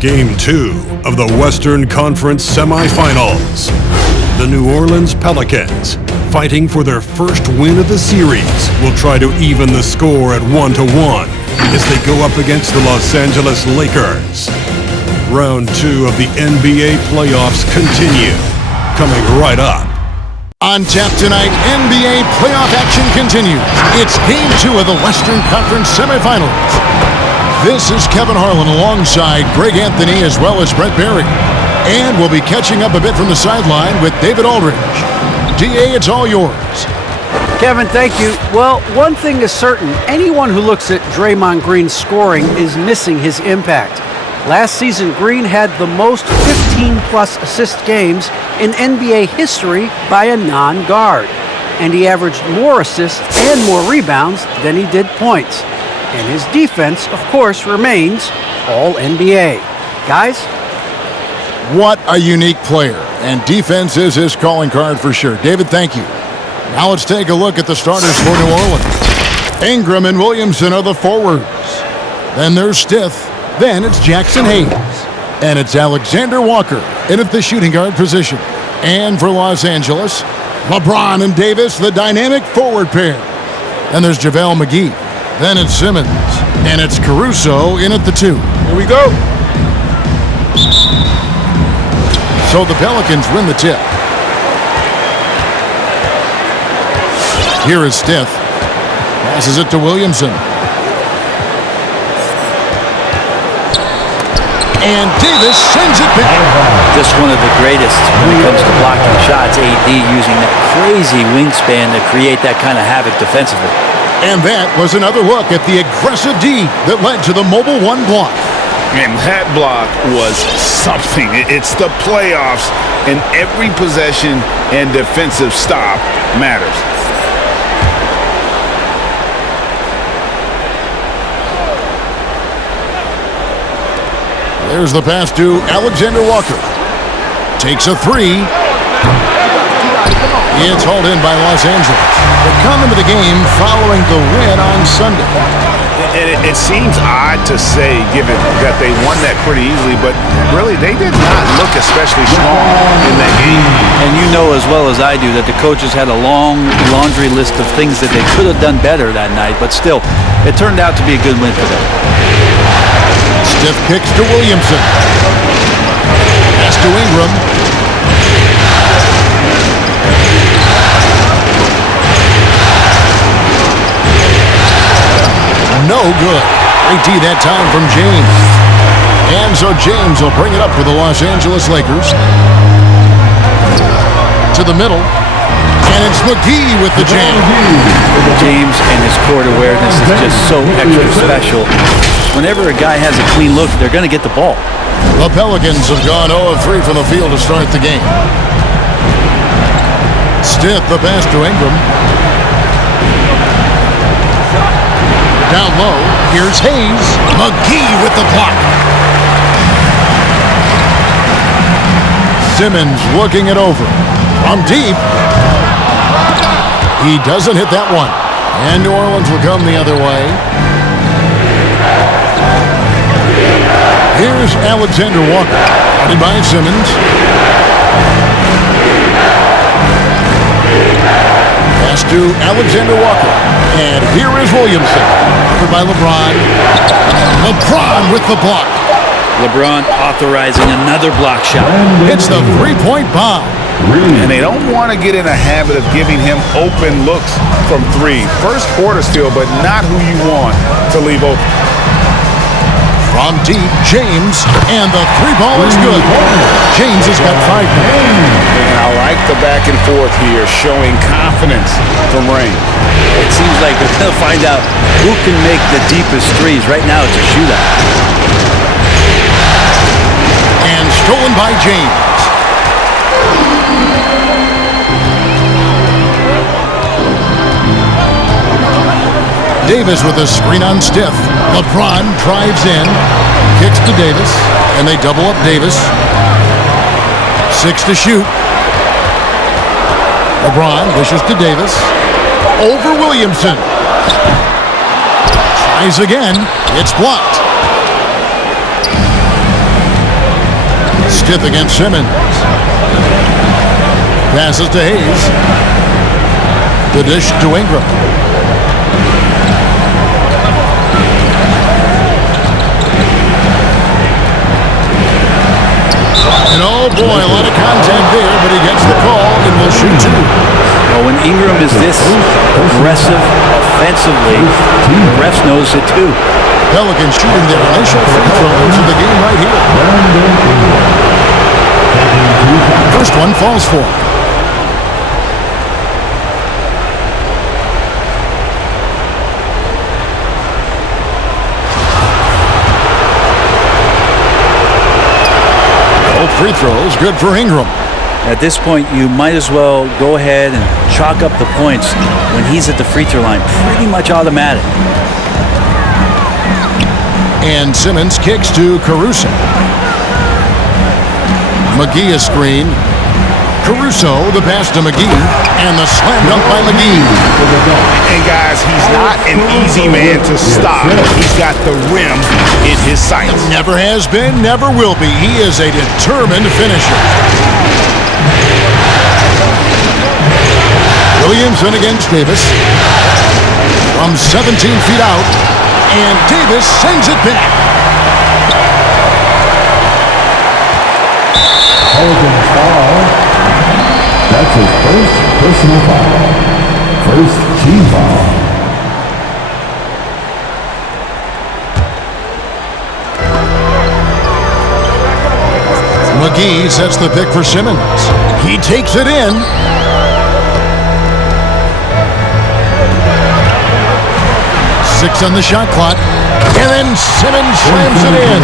Game 2 of the Western Conference semifinals. The New Orleans Pelicans, fighting for their first win of the series, will try to even the score at 1-1 as they go up against the Los Angeles Lakers. Round 2 of the NBA playoffs continue, coming right up. On tap tonight, NBA playoff action continues. It's Game 2 of the Western Conference semifinals. This is Kevin Harlan alongside Greg Anthony as well as Brett Berry. And we'll be catching up a bit from the sideline with David Aldridge. DA, it's all yours. Kevin, thank you. Well, one thing is certain. Anyone who looks at Draymond Green's scoring is missing his impact. Last season, Green had the most 15-plus assist games in NBA history by a non-guard. And he averaged more assists and more rebounds than he did points. And his defense, of course, remains all-NBA. Guys? What a unique player. And defense is his calling card for sure. David, thank you. Now let's take a look at the starters for New Orleans. Ingram and Williamson are the forwards. Then there's Stith. Then it's Jackson Hayes. And it's Alexander Walker in at the shooting guard position. And for Los Angeles, LeBron and Davis, the dynamic forward pair. And there's JaVale McGee. Then it's Simmons. And it's Caruso in at the 2. Here we go. So the Pelicans win the tip. Here is Stith. Passes it to Williamson. And Davis sends it back. Just one of the greatest when it comes to blocking shots. AD using that crazy wingspan to create that kind of havoc defensively. And that was another look at the aggressive D that led to the Mobile 1 block. And that block was something. It's the playoffs, and every possession and defensive stop matters. There's the pass to Alexander Walker. Takes a 3. It's hauled in by Los Angeles. They come into the game following the win on Sunday. And it seems odd to say, given that they won that pretty easily, but really they did not look especially strong in that game. And you know as well as I do that the coaches had a long laundry list of things that they could have done better that night, but still, it turned out to be a good win for them. Stith kicks to Williamson. Pass to Ingram. No good. Great D that time from James. And so James will bring it up for the Los Angeles Lakers. To the middle. And it's McGee with the jam. James and his court awareness is just so extra special. Whenever a guy has a clean look, they're going to get the ball. The Pelicans have gone 0 of 3 from the field to start the game. Stith the pass to Ingram. Down low, here's Hayes. McGee with the block. Simmons looking it over. From deep. He doesn't hit that one. And New Orleans will come the other way. Here's Alexander Walker. Guarded by Simmons. Pass to Alexander Walker. And here is Williamson. Covered by LeBron. LeBron with the block. LeBron authorizing another block shot. It's the three-point bomb. And they don't want to get in a habit of giving him open looks from 3. First quarter still, but not who you want to leave open. From deep, James, and the 3-ball is good. James has got 5 points. And I like the back and forth here, showing confidence from Rain. It seems like they're going to find out who can make the deepest threes. Right now, it's a shootout. And stolen by James. Davis with a screen on Stith. LeBron drives in, kicks to Davis, and they double up Davis. 6 to shoot. LeBron dishes to Davis. Over Williamson. Tries again. It's blocked. Stiff against Simmons. Passes to Hayes. The dish to Ingram. And oh boy, a lot of contact there, but he gets the call and will shoot two. Well, when Ingram is this aggressive offensively, the refs knows it too. Pelicans shooting their initial free throws of the game right here. First one falls for. Both free throws good for Ingram. At this point, you might as well go ahead and chalk up the points when he's at the free throw line. Pretty much automatic. And Simmons kicks to Caruso. McGee is screened. Caruso, the pass to McGee, and the slam dunk by McGee. And guys, he's not an easy man to stop. He's got the rim in his sights. Never has been, never will be. He is a determined finisher. Williamson against Davis. From 17 feet out, and Davis sends it back. Pelicans foul. That's his first personal foul. First team foul. McGee sets the pick for Simmons. He takes it in. Six on the shot clock. And then Simmons slams it in.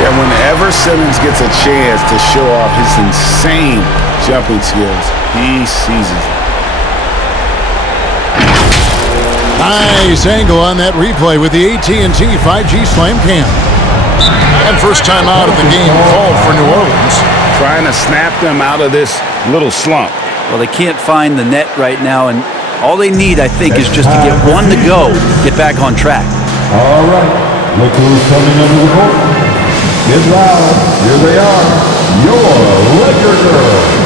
Yeah, whenever Simmons gets a chance to show off his insane jumping skills, he seizes it. Nice angle on that replay with the AT&T 5G Slam Cam. And first time out of the game called for New Orleans. Trying to snap them out of this little slump. Well, they can't find the net right now, and all they need, I think, is just to get one to go, get back on track. All right, look who's coming under the court. Get loud. Here they are, your Laker girls.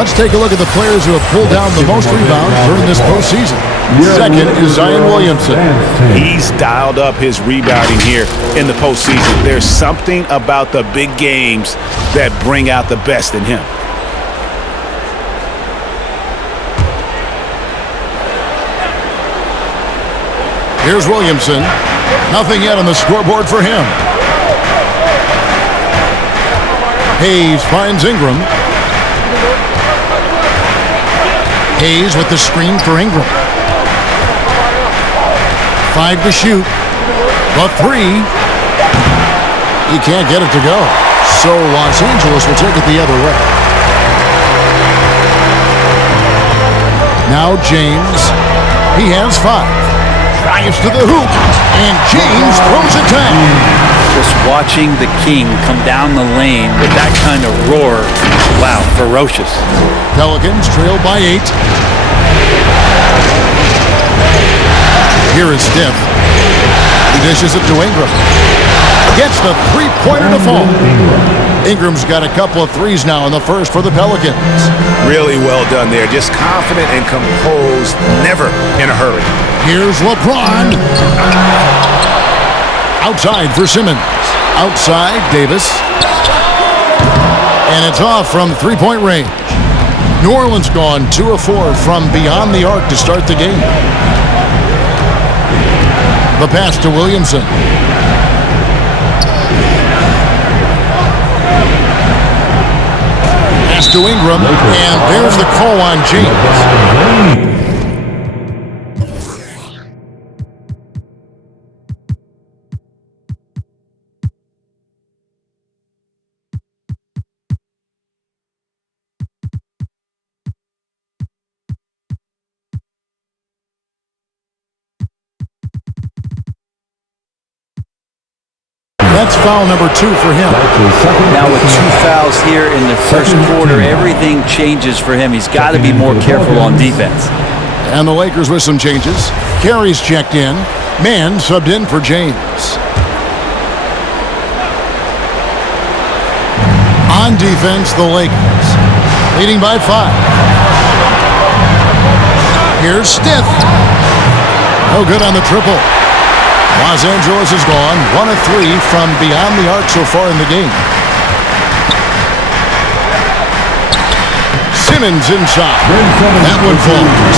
Let's take a look at the players who have pulled down the most rebounds during this postseason. Second is Zion Williamson. He's dialed up his rebounding here in the postseason. There's something about the big games that bring out the best in him. Here's Williamson. Nothing yet on the scoreboard for him. Hayes finds Ingram. Hayes with the screen for Ingram. 5 to shoot. The 3. He can't get it to go. So Los Angeles will take it the other way. Now James. He has 5. Drives to the hoop. And James throws it down. Just watching the King come down the lane with that kind of roar. Wow, ferocious. Pelicans trail by 8. Here is Stiff. He dishes it to Ingram. gets the three-pointer to fall. Ingram's got a couple of threes now in the first for the Pelicans. Really well done there. Just confident and composed, never in a hurry. Here's LeBron. Outside for Simmons. Outside, Davis. And it's off from three-point range. New Orleans gone 2 of 4 from beyond the arc to start the game. The pass to Williamson. Pass to Ingram, and there's the call on James. That's foul number 2 for him. Now with 2 fouls here in the first quarter, everything changes for him. He's got to be more careful on defense. And the Lakers with some changes. Carey's checked in. Mann subbed in for James. On defense, the Lakers leading by 5. Here's Stith. No good on the triple. Los Angeles is gone 1 of 3 from beyond the arc so far in the game. Simmons inside. That one falls.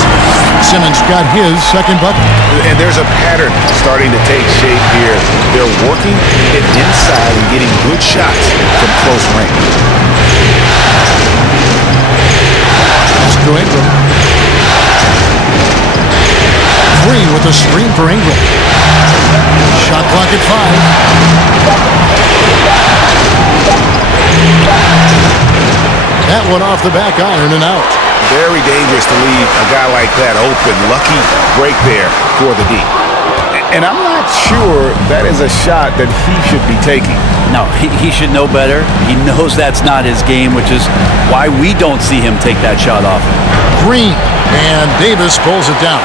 Simmons got his second bucket. And there's a pattern starting to take shape here. They're working it inside and getting good shots from close range. Pass to Ingram. Green with a screen for Ingram. Shot clock at 5. That one off the back iron and out. Very dangerous to leave a guy like that open. Lucky break there for the D. And I'm not sure that is a shot that he should be taking. No, he should know better. He knows that's not his game, which is why we don't see him take that shot often. Green, and Davis pulls it down.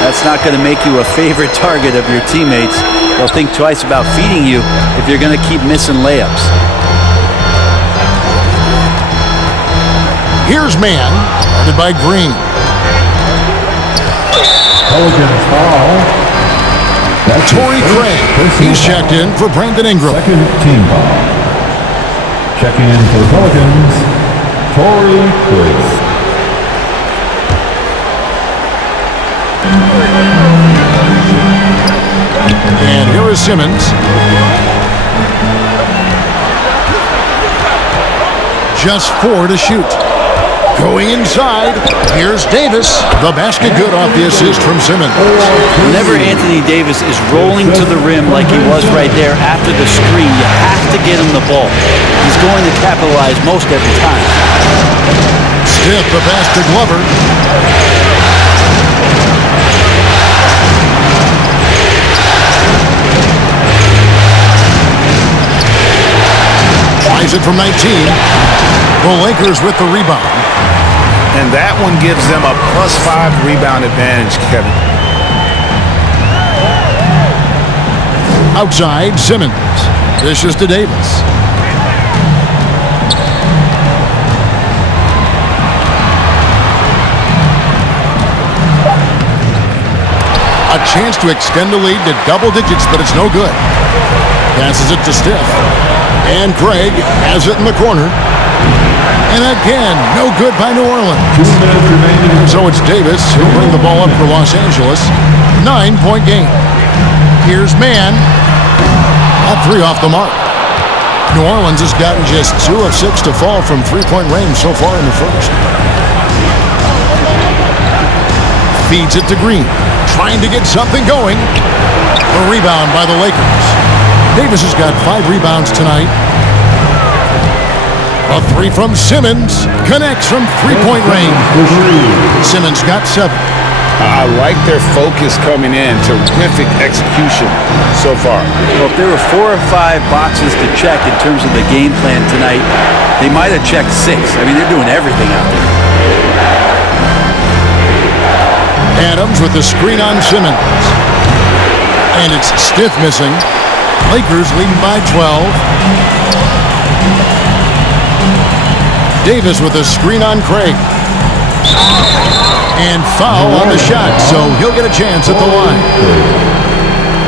That's not going to make you a favorite target of your teammates. They'll think twice about feeding you if you're going to keep missing layups. Here's Mann, guarded by Green. Pelicans foul. Torrey Craig, he's checked in for Brandon Ingram. Second team foul. Checking in for the Pelicans, Torrey Craig. And here is Simmons. Just 4 to shoot. Going inside, here's Davis. The basket good off the assist from Simmons. Whenever Anthony Davis is rolling to the rim like he was right there after the screen, you have to get him the ball. He's going to capitalize most every time. Stiff the pass to Glover. Tries it from 19. The Lakers with the rebound. And that one gives them a +5 rebound advantage, Kevin. Outside, Simmons. Dishes to Davis. A chance to extend the lead to double digits, but it's no good. Passes it to Stith. And Craig has it in the corner. And again, no good by New Orleans. 2 minutes remaining. So it's Davis who'll bring the ball up for Los Angeles. 9-point game. Here's Mann. All 3 off the mark. New Orleans has gotten just 2 of 6 to fall from three-point range so far in the first. Feeds it to Green. Trying to get something going. A rebound by the Lakers. Davis has got 5 rebounds tonight. A 3 from Simmons. Connects from three-point range. Simmons got 7. I like their focus coming in. Terrific execution so far. Well, if there were 4 or 5 boxes to check in terms of the game plan tonight, they might have checked 6. I mean, they're doing everything out there. Adams with the screen on Simmons. And it's Stith missing. Lakers leading by 12. Davis with a screen on Craig. And foul on the shot, so he'll get a chance at the line.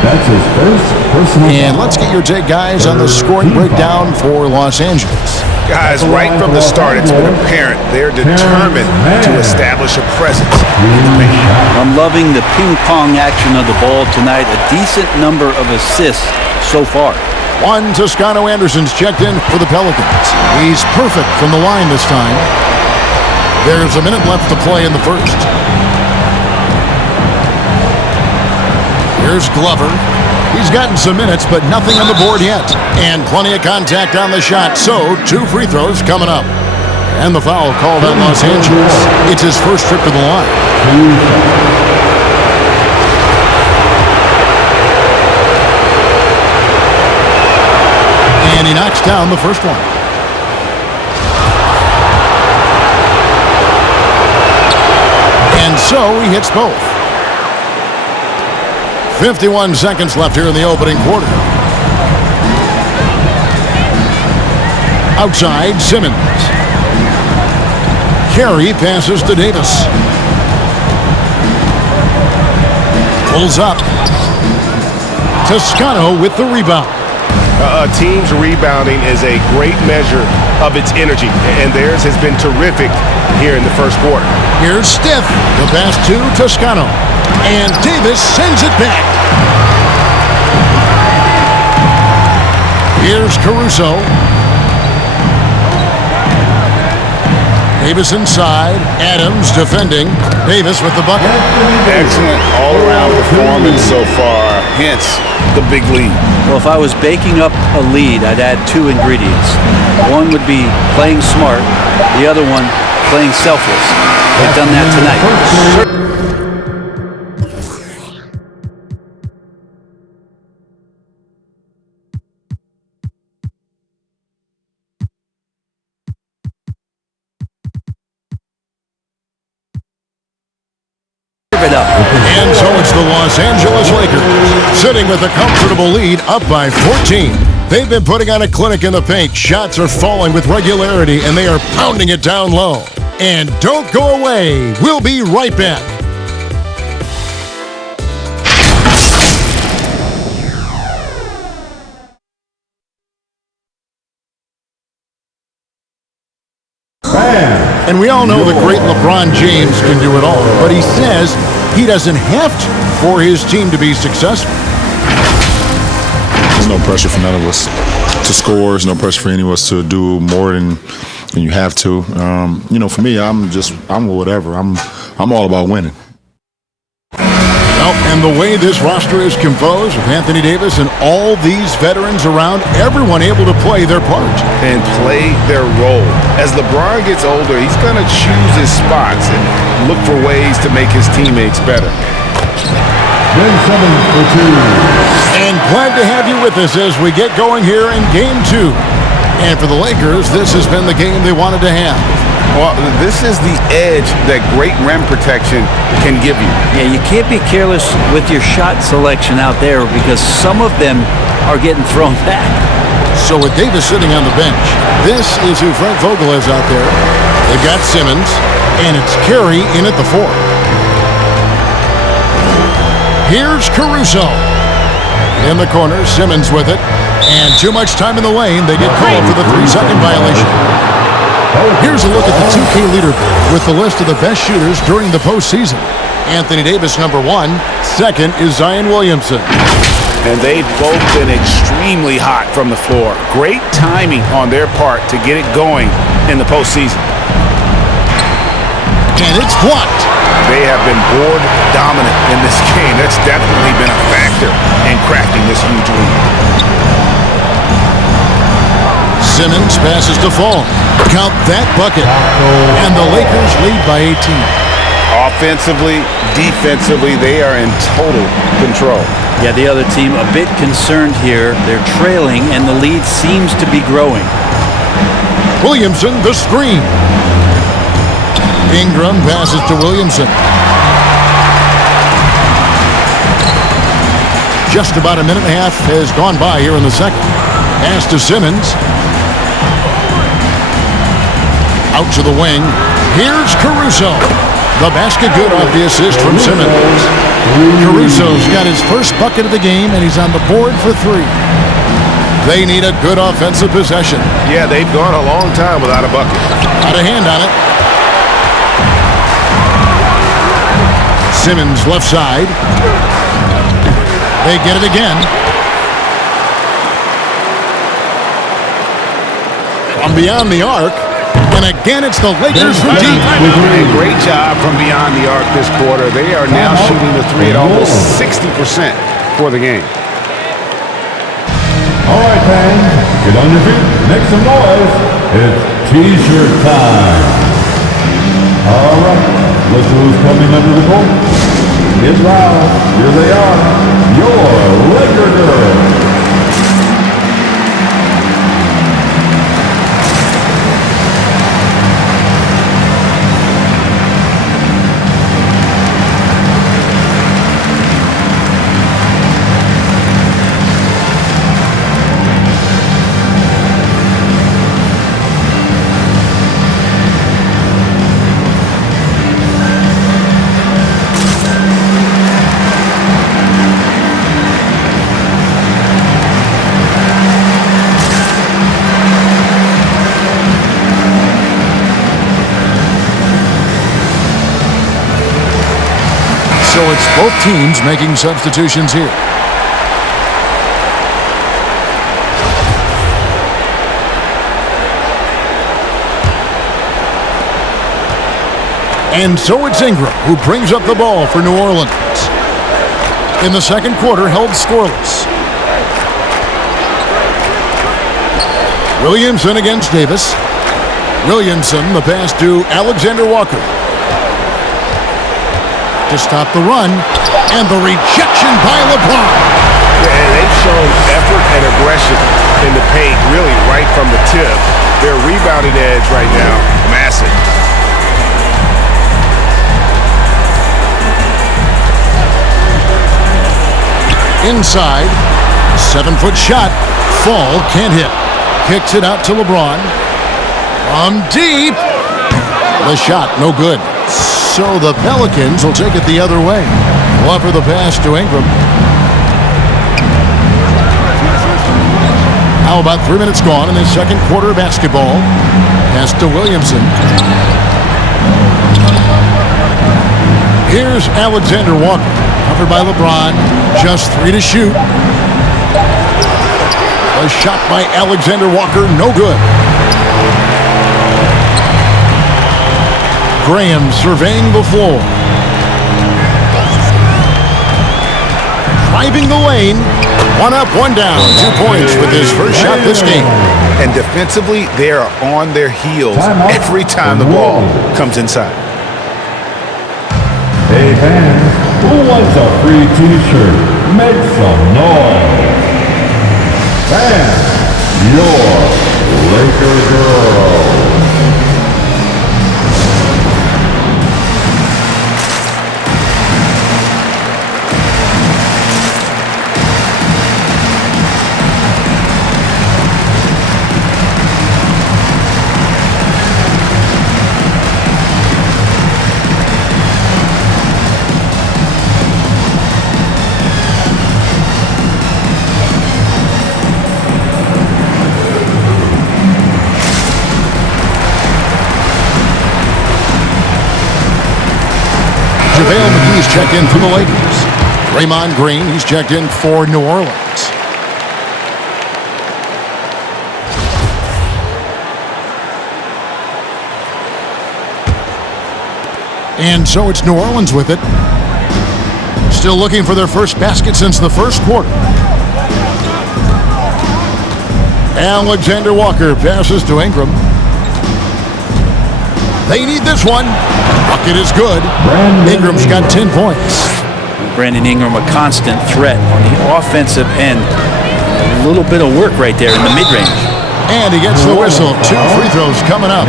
That's his first personal. And let's get your take, guys, on the scoring breakdown for Los Angeles. Guys, right from the start, it's been apparent they're determined to establish a presence in the paint. I'm loving the ping-pong action of the ball tonight. A decent number of assists so far. Juan Toscano Anderson's checked in for the Pelicans. He's perfect from the line this time. There's a minute left to play in the first. Here's Glover. He's gotten some minutes, but nothing on the board yet. And plenty of contact on the shot, so 2 free throws coming up. And the foul called on Los Angeles. It's his first trip to the line. And he knocks down the first one. And so he hits both. 51 seconds left here in the opening quarter. Outside, Simmons. Carey passes to Davis. Pulls up. Toscano with the rebound. A team's rebounding is a great measure of its energy, and theirs has been terrific here in the first quarter. Here's Stiff. The pass to Toscano. And Davis sends it back. Here's Caruso. Davis inside. Adams defending. Davis with the bucket. Excellent all-around performance so far, hence the big lead. Well, if I was baking up a lead, I'd add 2 ingredients. One would be playing smart. The other one, playing selfless. They've done that tonight. And so it's the Los Angeles Lakers, sitting with a comfortable lead, up by 14. They've been putting on a clinic in the paint. Shots are falling with regularity, and they are pounding it down low. And don't go away. We'll be right back. And we all know the great LeBron James can do it all, but he says he doesn't have to for his team to be successful. There's no pressure for none of us to score. There's no pressure for any of us to do more than you have to. For me, I'm whatever. I'm all about winning. Well, and the way this roster is composed with Anthony Davis and all these veterans around, everyone able to play their part. And play their role. As LeBron gets older, he's going to choose his spots and look for ways to make his teammates better. Ben Simmons for 2. And glad to have you with us as we get going here in Game 2. And for the Lakers, this has been the game they wanted to have. Well, this is the edge that great rim protection can give you. Yeah, you can't be careless with your shot selection out there because some of them are getting thrown back. So with Davis sitting on the bench, this is who Frank Vogel is out there. They've got Simmons, and it's Carey in at the 4. Here's Caruso. In the corner, Simmons with it. And too much time in the lane. They get called for the 3-second violation. Here's a look at the 2K leaderboard with the list of the best shooters during the postseason. Anthony Davis, number 1. Second is Zion Williamson. And they've both been extremely hot from the floor. Great timing on their part to get it going in the postseason. And it's blocked. They have been board dominant in this game. That's definitely been a factor in crafting this huge lead. Simmons passes to Fall. Count that bucket. And the Lakers lead by 18. Offensively, defensively, they are in total control. Yeah, the other team a bit concerned here. They're trailing, and the lead seems to be growing. Williamson, the screen. Ingram passes to Williamson. Just about a minute and a half has gone by here in the second. Pass to Simmons. Out to the wing. Here's Caruso. The basket good off the assist from Simmons. Caruso's got his first bucket of the game, and he's on the board for 3. They need a good offensive possession. Yeah, they've gone a long time without a bucket. Got a hand on it. Simmons left side. They get it again. From beyond the arc. And again, it's the Lakers from deep. A great job from beyond the arc this quarter. They are now shooting the 3 at almost 60% for the game. All right, fans, get on your feet, make some noise. It's T-shirt time. All right, look who's coming under the court. Get loud. Here they are, your Laker girls. So it's both teams making substitutions here. And so it's Ingram who brings up the ball for New Orleans. In the second quarter, held scoreless. Williamson against Davis. Williamson, the pass to Alexander Walker. To stop the run, and the rejection by LeBron. And they've shown effort and aggression in the paint, really right from the tip. Their rebounding edge right now, massive. Inside, 7-foot shot. Fall, can't hit. Kicks it out to LeBron. From deep. The shot, no good. So the Pelicans will take it the other way. Offer the pass to Ingram. How about 3 minutes gone in the second quarter of basketball? Pass to Williamson. Here's Alexander Walker. Covered by LeBron. Just 3 to shoot. A shot by Alexander Walker, no good. Graham surveying the floor. Driving the lane. 1 up, 1 down. 2 points with his first shot this game. And defensively, they are on their heels every time the ball comes inside. Hey fans, who wants a free T-shirt? Make some noise. Fans, your Laker girls. JaVale McGee's checked in for the Lakers. Draymond Green, he's checked in for New Orleans. And so it's New Orleans with it. Still looking for their first basket since the first quarter. Alexander Walker passes to Ingram. They need this one. Bucket is good. Ingram's got 10 points. Brandon Ingram, a constant threat on the offensive end. A little bit of work right there in the mid-range. And he gets the whistle. 2 free throws coming up.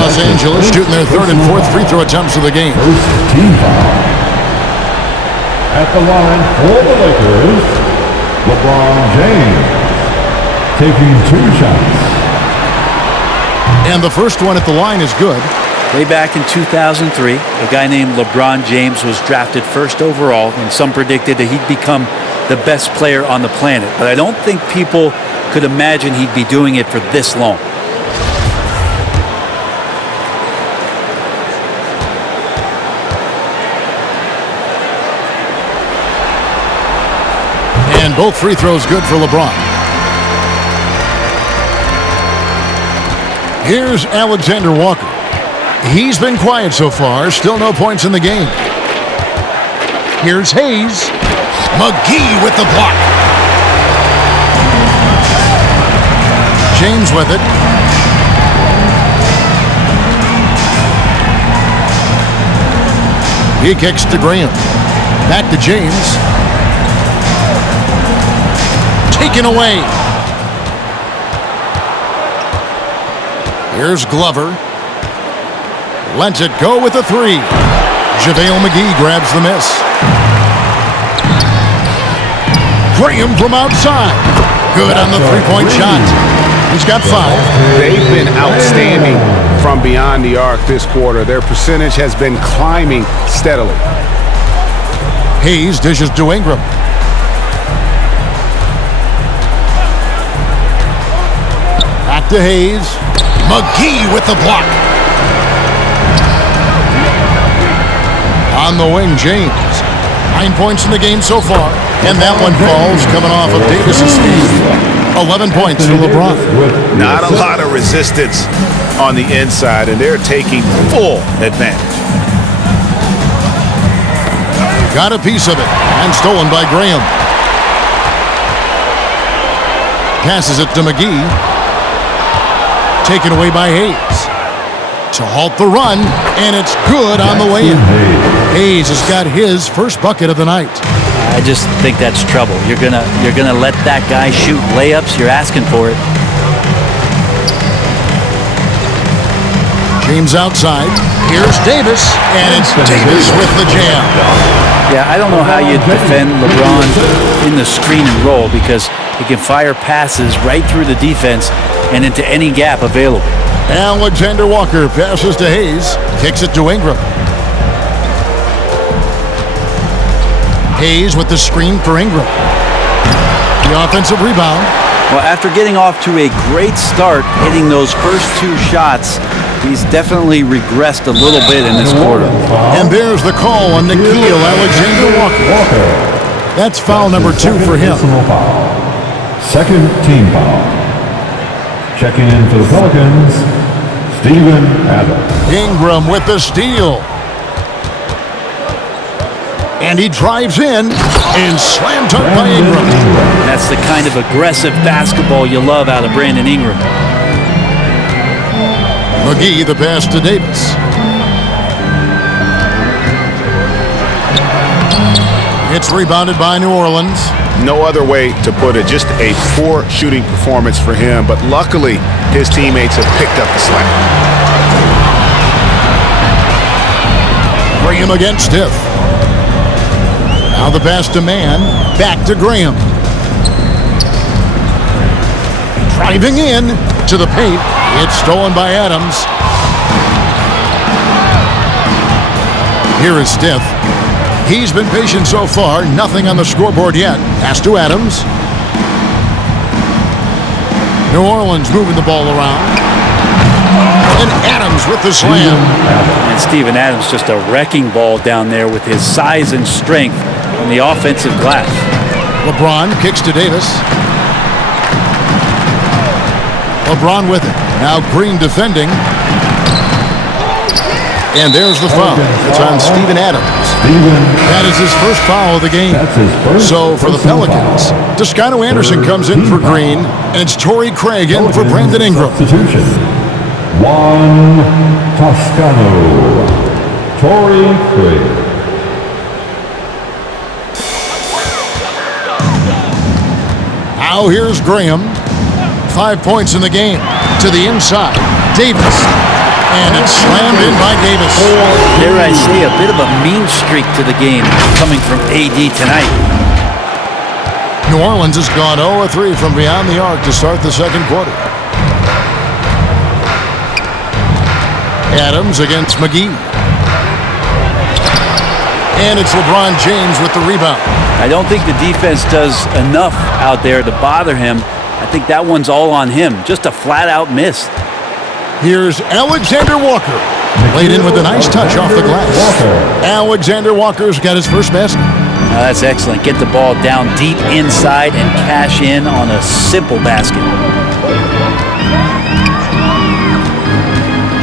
Los Angeles shooting their 3rd and 4th free throw attempts of the game. At the line for the Lakers, LeBron James, taking 2 shots. And the first one at the line is good. Way back in 2003, a guy named LeBron James was drafted first overall, and some predicted that he'd become the best player on the planet. But I don't think people could imagine he'd be doing it for this long. And both free throws good for LeBron. Here's Alexander Walker. He's been quiet so far. Still no points in the game. Here's Hayes. McGee with the block. James with it. He kicks to Graham. Back to James. Taken away. Here's Glover. Lets it go with a 3. JaVale McGee grabs the miss. Graham from outside. Good on the three-point shot. He's got 5. They've been outstanding from beyond the arc this quarter. Their percentage has been climbing steadily. Hayes dishes to Ingram. Back to Hayes. McGee with the block. On the wing, James. 9 points in the game so far. And that one falls coming off of Davis's feet. 11 points for LeBron. Not a lot of resistance on the inside, and they're taking full advantage. Got a piece of it. And stolen by Graham. Passes it to McGee. Taken away by Hayes. To halt the run, and it's good on the way in. Hayes has got his first bucket of the night. I just think that's trouble. You're gonna let that guy shoot layups. You're asking for it. James outside. Here's Davis, and it's Davis with the jam. Yeah, I don't know how you defend LeBron in the screen and roll, because he can fire passes right through the defense and into any gap available. Alexander Walker passes to Hayes, kicks it to Ingram. Hayes with the screen for Ingram. The offensive rebound. Well, after getting off to a great start, hitting those first 2 shots, he's definitely regressed a little bit in this quarter. And there's the call on Nickeil Alexander Walker. That's foul number 2 for him. Second team foul. Checking in for the Pelicans, Steven Adams. Ingram with the steal. And he drives in and slam dunk by Ingram. That's the kind of aggressive basketball you love out of Brandon Ingram. McGee the pass to Davis. It's rebounded by New Orleans. No other way to put it, just a poor shooting performance for him, but luckily his teammates have picked up the slack. Graham against Stiff. Now the pass to Man, back to Graham. Driving in to the paint, it's stolen by Adams. Here is Stiff. He's been patient so far. Nothing on the scoreboard yet. Pass to Adams. New Orleans moving the ball around. And Adams with the slam. And Steven Adams just a wrecking ball down there with his size and strength on the offensive glass. LeBron kicks to Davis. LeBron with it. Now Green defending. And there's the foul. It's on Steven Adams. That is his first foul of the game. So for the Pelicans, Toscano Anderson comes in for Green, and it's Torrey Craig in for Brandon Ingram. Substitution. Juan Toscano. Torrey Craig. Now here's Graham. 5 points in the game. To the inside. Davis. And it's slammed in by Davis. Dare I say, a bit of a mean streak to the game coming from AD tonight. New Orleans has gone 0-3 from beyond the arc to start the second quarter. Adams against McGee. And it's LeBron James with the rebound. I don't think the defense does enough out there to bother him. I think that one's all on him. Just a flat-out miss. Here's Alexander Walker. Laid in with a nice touch off the glass. Alexander Walker's got his first basket. That's excellent. Get the ball down deep inside and cash in on a simple basket.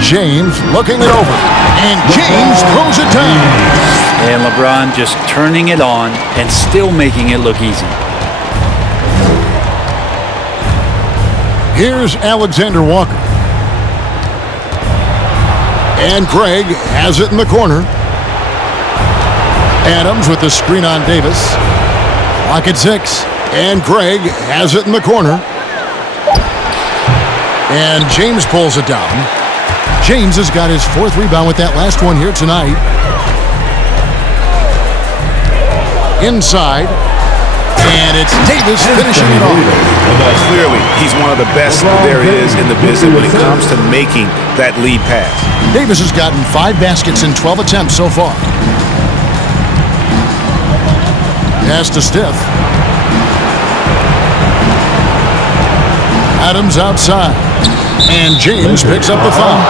James looking it over. And James throws it down. And LeBron just turning it on and still making it look easy. Here's Alexander Walker. And Craig has it in the corner. Adams with the screen on Davis. Clock at 6. And Craig has it in the corner. And James pulls it down. James has got his fourth rebound with that last one here tonight. Inside. And it's Davis finishing it off. Clearly, he's one of the best there is in the business when it comes to making that lead pass. Davis has gotten 5 baskets in 12 attempts so far. Pass to Stith. Adams outside. And James picks up the foul.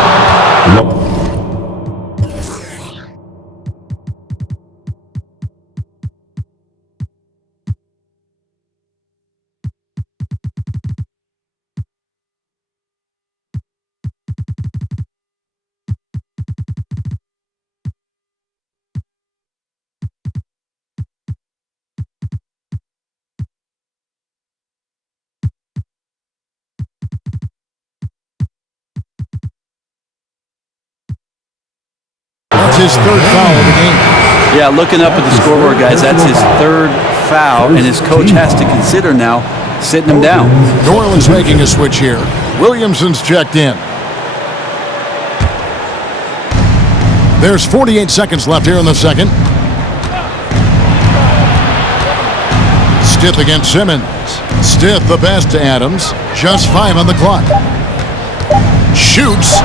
That's his third foul of the game. Yeah, looking up at the scoreboard, guys, that's his third foul, and his coach has to consider now sitting him down. New Orleans making a switch here. Williamson's checked in. There's 48 seconds left here in the second. Stith against Simmons. Stith the pass to Adams. Just 5 on the clock. Shoots.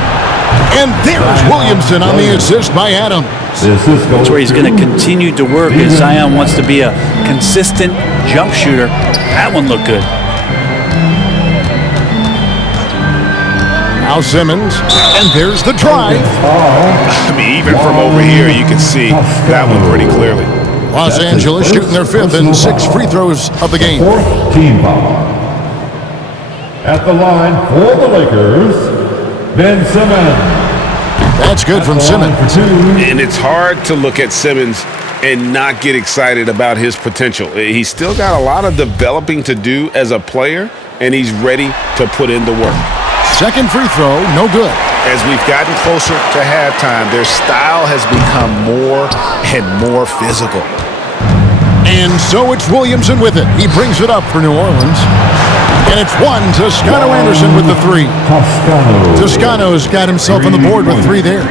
And there's Williamson on the assist by Adams. That's where he's going to continue to work as Zion wants to be a consistent jump shooter. That one looked good. Now Simmons, and there's the drive. I mean, even from over here, you can see that one pretty clearly. Los Angeles shooting their 5th and 6th free throws of the game. 4th team foul. At the line for the Lakers, Ben Simmons. That's good from Simmons. And it's hard to look at Simmons and not get excited about his potential. He's still got a lot of developing to do as a player, and he's ready to put in the work. Second free throw, no good. As we've gotten closer to halftime, their style has become more and more physical. And so it's Williamson with it. He brings it up for New Orleans. And it's one. Toscano Anderson with the 3. Toscano's got himself on the board with 3 there.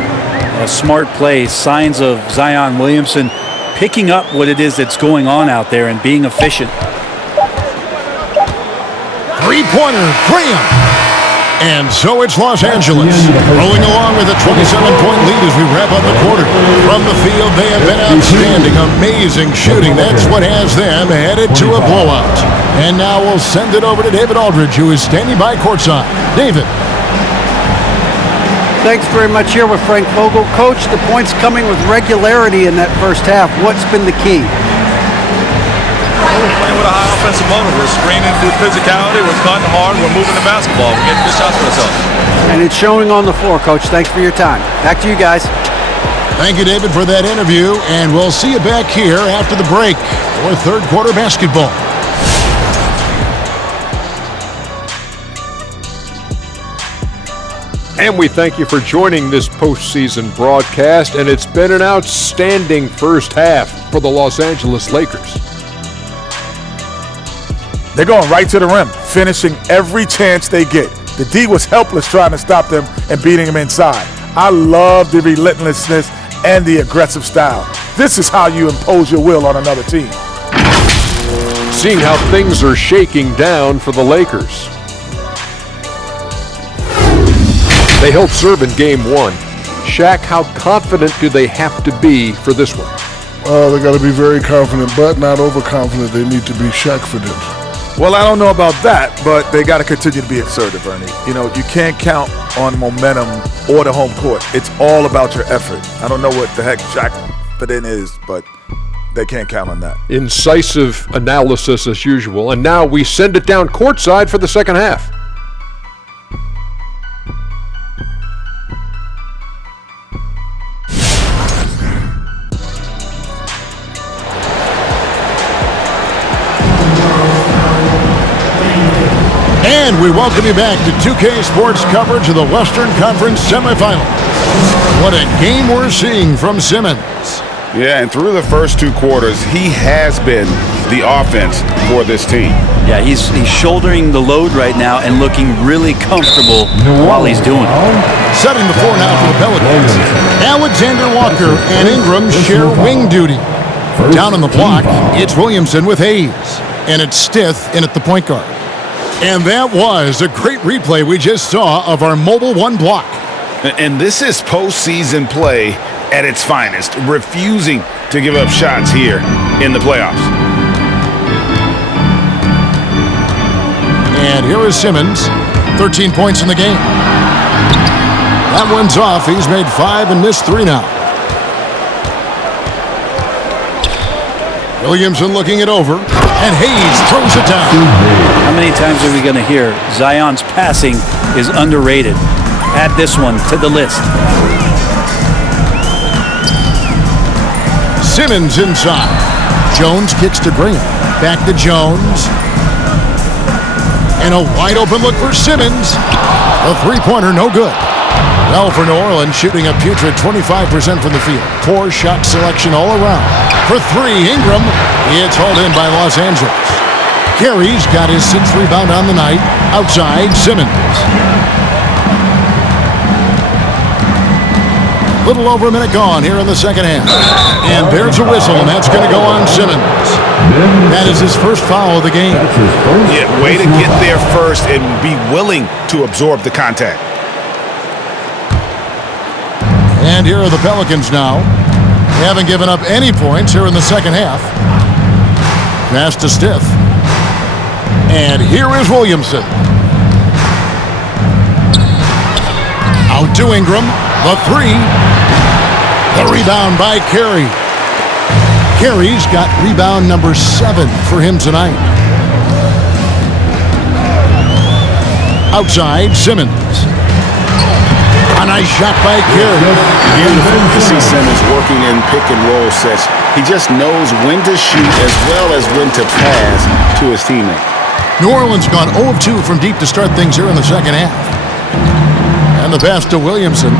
A smart play, signs of Zion Williamson picking up what it is that's going on out there and being efficient. Three-pointer, Graham. And so it's Los Angeles, rolling along with a 27-point lead as we wrap up the quarter. From the field, they have been outstanding, amazing shooting. That's what has them headed to a blowout. And now we'll send it over to David Aldridge, who is standing by courtside. David. Thanks very much here with Frank Vogel. Coach, the points coming with regularity in that first half. What's been the key? We're playing with a high offensive motor. We're screening through physicality. We're cutting hard. We're moving the basketball. We're getting good shots for ourselves. And it's showing on the floor, Coach. Thanks for your time. Back to you guys. Thank you, David, for that interview. And we'll see you back here after the break for third quarter basketball. And we thank you for joining this postseason broadcast, and it's been an outstanding first half for the Los Angeles Lakers. They're going right to the rim, finishing every chance they get. The D was helpless trying to stop them and beating them inside. I love the relentlessness and the aggressive style. This is how you impose your will on another team. Seeing how things are shaking down for the Lakers. They held serve in game 1. Shaq, how confident do they have to be for this one? They got to be very confident, but not overconfident. They need to be Shaq-fident. Well, I don't know about that, but they got to continue to be assertive, Ernie. You know, you can't count on momentum or the home court. It's all about your effort. I don't know what the heck Shaq-fident is, but they can't count on that. Incisive analysis as usual, and now we send it down courtside for the second half. And we welcome you back to 2K Sports coverage of the Western Conference semifinals. What a game we're seeing from Simmons. Yeah, and through the first 2 quarters, he has been the offense for this team. Yeah, he's shouldering the load right now and looking really comfortable while he's doing it. Setting the floor now for the Pelicans. Alexander Walker and Ingram share wing duty. Down on the block, it's Williamson with Hayes. And it's Stith in at the point guard. And that was a great replay we just saw of our Mobile One block. And this is postseason play at its finest, refusing to give up shots here in the playoffs. And here is Simmons, 13 points in the game. That one's off. He's made 5 and missed 3 now. Williamson looking it over, and Hayes throws it down. How many times are we going to hear Zion's passing is underrated? Add this one to the list. Simmons inside. Jones kicks to Graham. Back to Jones. And a wide open look for Simmons. The three-pointer no good. Well, for New Orleans, shooting a putrid 25% from the field. Poor shot selection all around. For 3, Ingram. It's hauled in by Los Angeles. Carey's got his 6th rebound on the night. Outside, Simmons. Little over a minute gone here in the second half. And there's a whistle, and that's going to go on Simmons. That is his first foul of the game. Yeah, way to get there first and be willing to absorb the contact. And here are the Pelicans now. They haven't given up any points here in the second half. Pass to Stith. And here is Williamson. Out to Ingram. The 3. The rebound by Carey. Carey's got rebound number 7 for him tonight. Outside, Simmons. A nice shot by Carey. Beautiful to see Simmons working in pick and roll sets. He just knows when to shoot as well as when to pass to his teammate. New Orleans gone 0 of 2 from deep to start things here in the second half. And the pass to Williamson.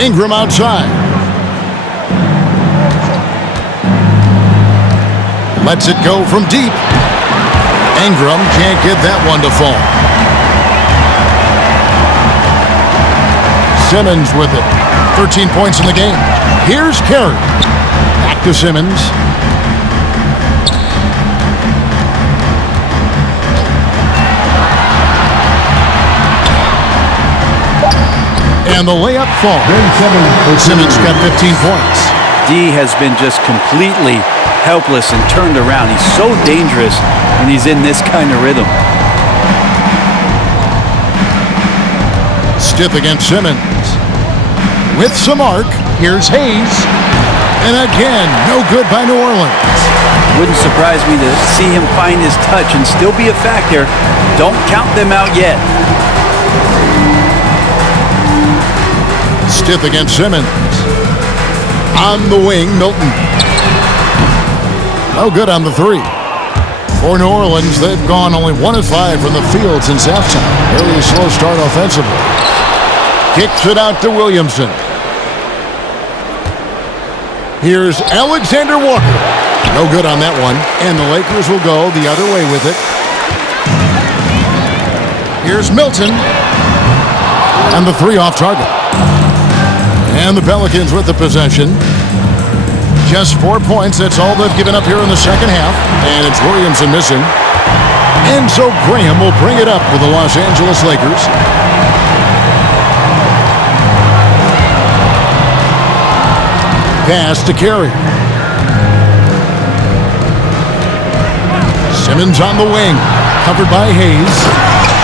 Ingram outside. Lets it go from deep. Ingram can't get that one to fall. Simmons with it. 13 points in the game. Here's Carey. Back to Simmons. And the layup falls. Simmons got 15 points. D has been just completely helpless and turned around. He's so dangerous when he's in this kind of rhythm. Stith against Simmons. With some arc, here's Hayes. And again, no good by New Orleans. Wouldn't surprise me to see him find his touch and still be a factor. Don't count them out yet. Stith against Simmons. On the wing, Milton. No good on the 3. For New Orleans, they've gone only 1 of 5 from the field since halftime. Very slow start offensively. Kicks it out to Williamson. Here's Alexander Walker. No good on that one. And the Lakers will go the other way with it. Here's Milton. And the three off target. And the Pelicans with the possession. Just 4 points. That's all they've given up here in the second half. And it's Williamson missing. And so Graham will bring it up for the Los Angeles Lakers. Pass to Carey. Simmons on the wing. Covered by Hayes.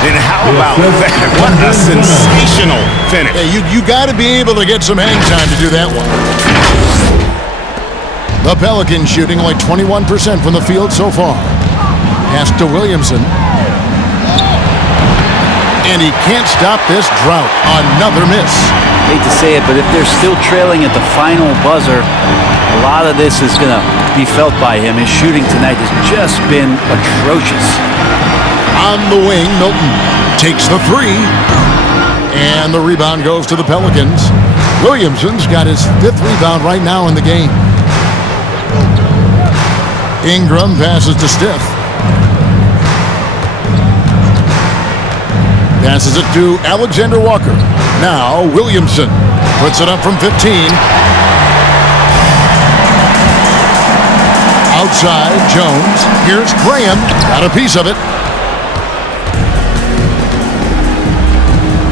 And how about that? What a sensational finish. Hey, you got to be able to get some hang time to do that one. The Pelicans shooting like 21% from the field so far. Pass to Williamson. And he can't stop this drought. Another miss. Hate to say it, but if they're still trailing at the final buzzer, a lot of this is going to be felt by him. His shooting tonight has just been atrocious. On the wing, Milton takes the three. And the rebound goes to the Pelicans. Williamson's got his 5th rebound right now in the game. Ingram passes to Stiff. Passes it to Alexander Walker. Now Williamson puts it up from 15. Outside, Jones. Here's Graham. Got a piece of it.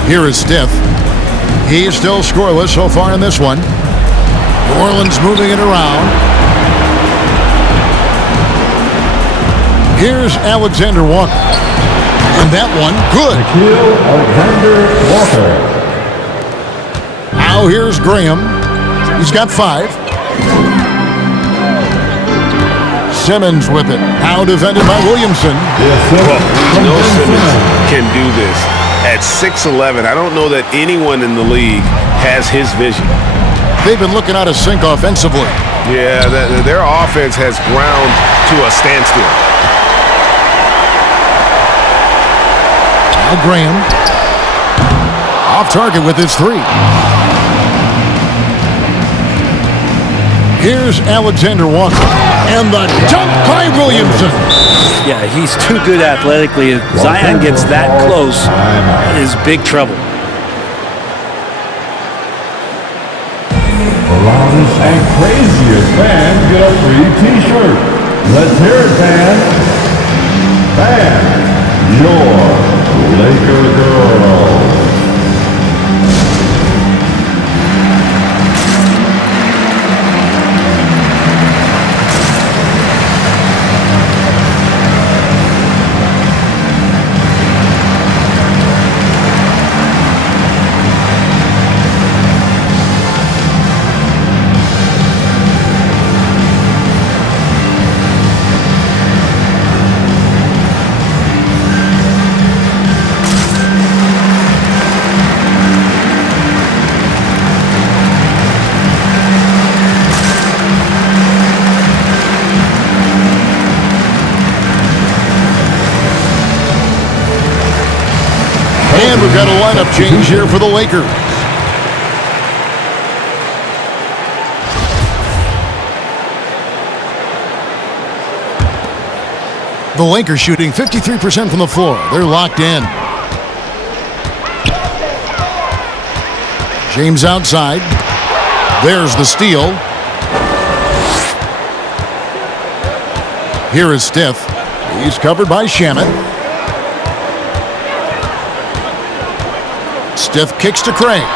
Here is Stiff. He's still scoreless so far in this one. New Orleans moving it around. Here's Alexander Walker. And that one, good. Alexander Walker. Now here's Graham. He's got 5. Simmons with it. Now defended by Williamson. Well, we know Simmons can do this. At 6'11", I don't know that anyone in the league has his vision. They've been looking out of sync offensively. Yeah, their offense has ground to a standstill. Now Graham. Off target with his 3. Here's Alexander Walker. And the dunk by Williamson. Yeah, he's too good athletically. If Zion gets that close, that is big trouble. The loudest and craziest fans get a free T-shirt. Let's hear it, fans. Fans, your Laker girls. And we've got a lineup change here for the Lakers. The Lakers shooting 53% from the floor. They're locked in. James outside. There's the steal. Here is Stiff. He's covered by Shamet. Stiff kicks to Craig.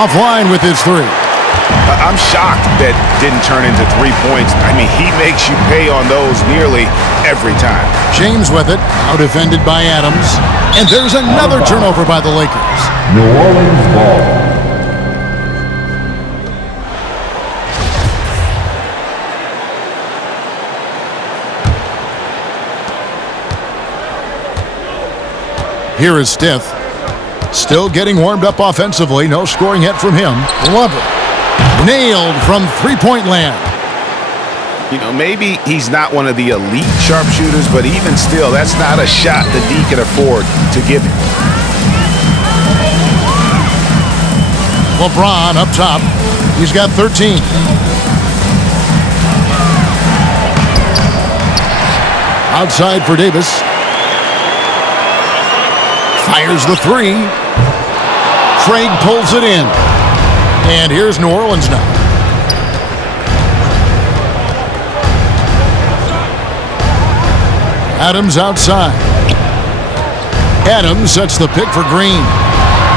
Offline with his 3. I'm shocked that didn't turn into 3 points. I mean, he makes you pay on those nearly every time. James with it, now defended by Adams. And there's another turnover by the Lakers. New Orleans ball. Here is Stiff. Still getting warmed up offensively. No scoring yet from him. Lover. Nailed from three-point land. You know, maybe he's not one of the elite sharpshooters, but even still, that's not a shot that D can afford to give him. LeBron up top. He's got 13. Outside for Davis. Fires the three. Craig pulls it in. And here's New Orleans now. Adams outside. Adams sets the pick for Green.